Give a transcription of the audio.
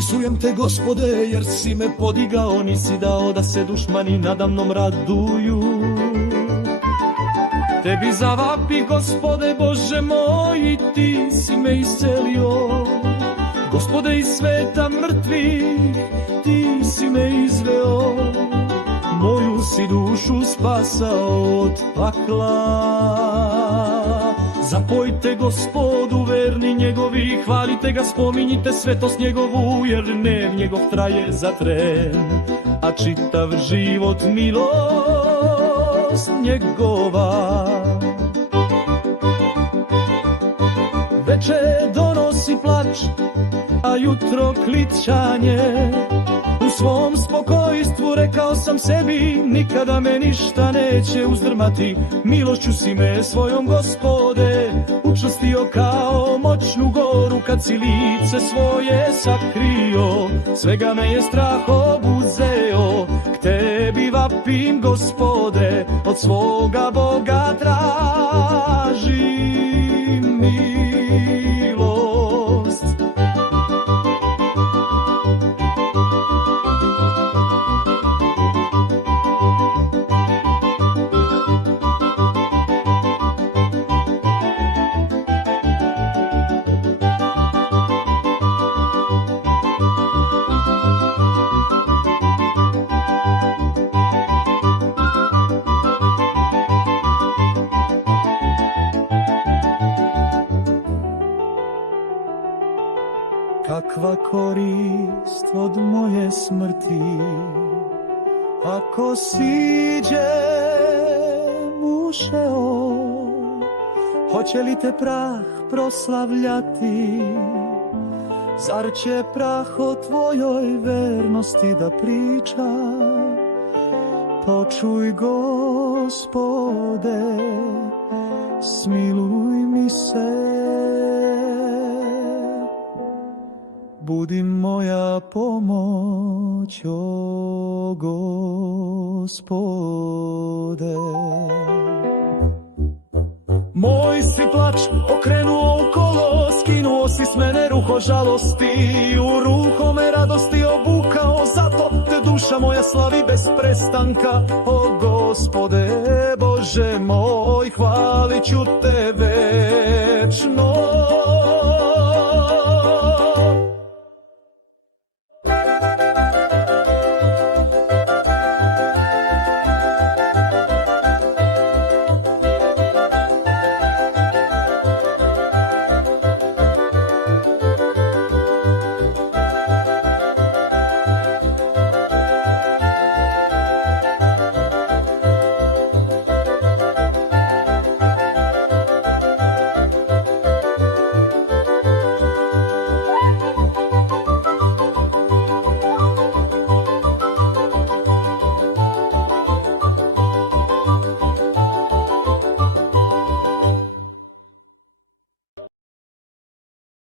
Uzvisujem te, Gospode, jer si me podigao, nisi dao da se dušmani nadamnom raduju. Tebi zavapi, Gospode Bože moj, ti si me iscelio. Gospode, iz sveta mrtvih ti si me izveo, moju si dušu spasao od pakla. Zapojte Gospodu verni njegovi, hvalite ga, spominjite svetost njegovu, jer dnev njegov traje za tren, a čitav život milost njegova. Veče donosi plač, a jutro kličanje. U svom spokojstvu rekao sam sebi, nikada me ništa neće uzdrmati. Milošću si me svojom, Gospode, učvrstio kao moćnu goru. Kad si lice svoje sakrio, svega me je strah obuzeo. K tebi vapim, Gospode, od svoga Boga tražim milost. Kakva korist od moje smrti, ako siđem u Šeol? Hoće li te prah proslavljati? Zar će prah o tvojoj vernosti da priča? Počuj, Gospode, smiluj mi se. Budi moja pomoć, o Gospode. Moj si plač okrenuo ukolo, skinuo si s mene ruho žalosti, u ruhome radosti obukao, zato te duša moja slavi bez prestanka. O Gospode Bože moj, hvalit ću te večno.